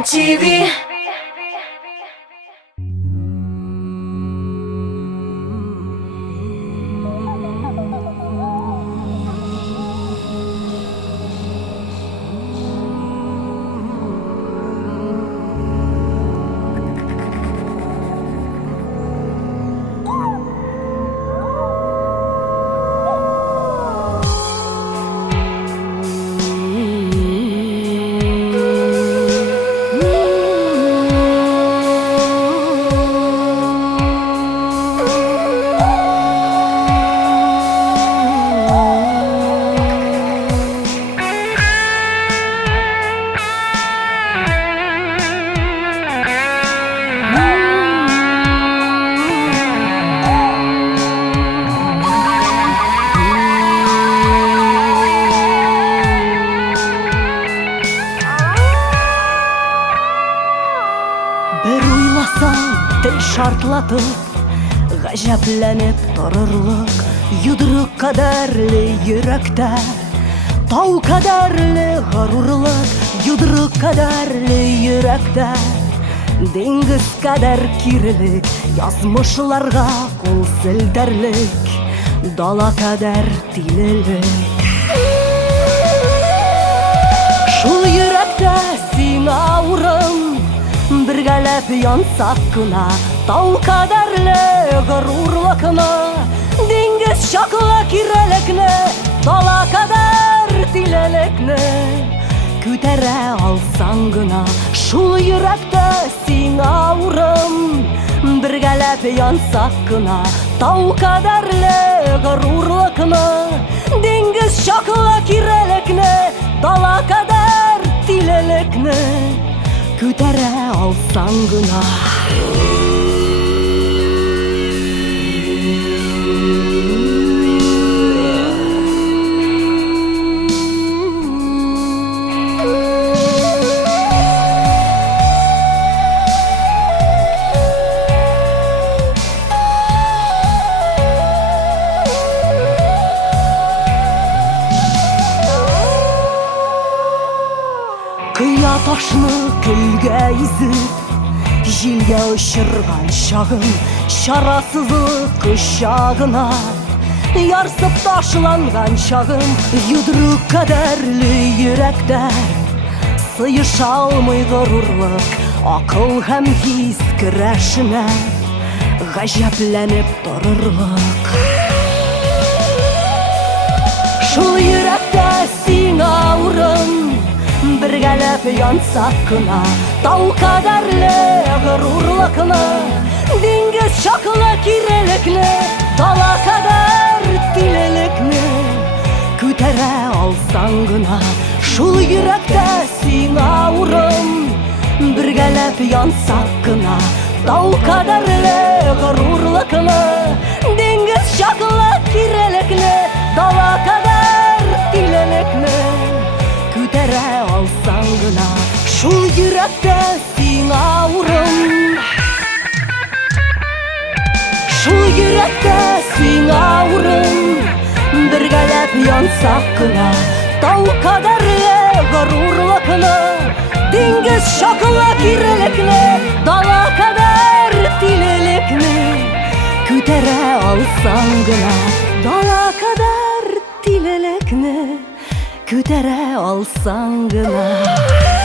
MTV. Бір ойласаң тіл шартлатып, ғажапланып тұрырлық, юдрық кадәрлі йөрәктә, тау кадәрлі ғарурлык, юдрық кадәрлі йөрәктә, диңгез кадәр кирелек, язмышларга кул селтәрлек, дала кадәр тилелек. Шул йөрәктә сиңа урын, бергәләп янсак кына, тау кадәрле ғорурлыкны, диңгез чаклы кирәлекне, дала кадәр тиләлекне күтәрә алсаң гына. Шул йөрәктә сиңа урын, бергәләп янсак кына, тау кадәрле ғорурлыкны, диңгез чаклы кирәлекне, дала кадәр тиләлекне күтәрә алсаң гына. Кыя ташны көлгә изеп, җилгә очырган чагым, чарасызлык кочагына ярсып ташланган чагым, юдрык кадәрле йөрәктә сыеша алмый горурлык, акыл һәм хис көрәшенә гаҗәпләнеп торырлык. Шул йөрәктә сиңа урын, бергәләп янсак кына, тау кадәрле ғорурлыкны, диңгез чаклы кирәлекне, дала кадәр тиләлекне күтәрә алсаң гына. Шул йөрәктә сиңа урын, бергәләп янсак кына, тау кадәрле ғорурлыкны, диңгез чаклы кирәлекне, дала кадәр тиләлекне күтәрә алсаң гына. Шул йөрәктә сиңа урын, шул йөрәктә сиңа урын, бергәләп янсак кына, тау кадәрле ғорурлыкны, диңгез чаклы кирәлекне, дала кадәр тиләлекне күтәрә алсаң гына. Дала кадәр тиләлекне күтәрә алсаң гына.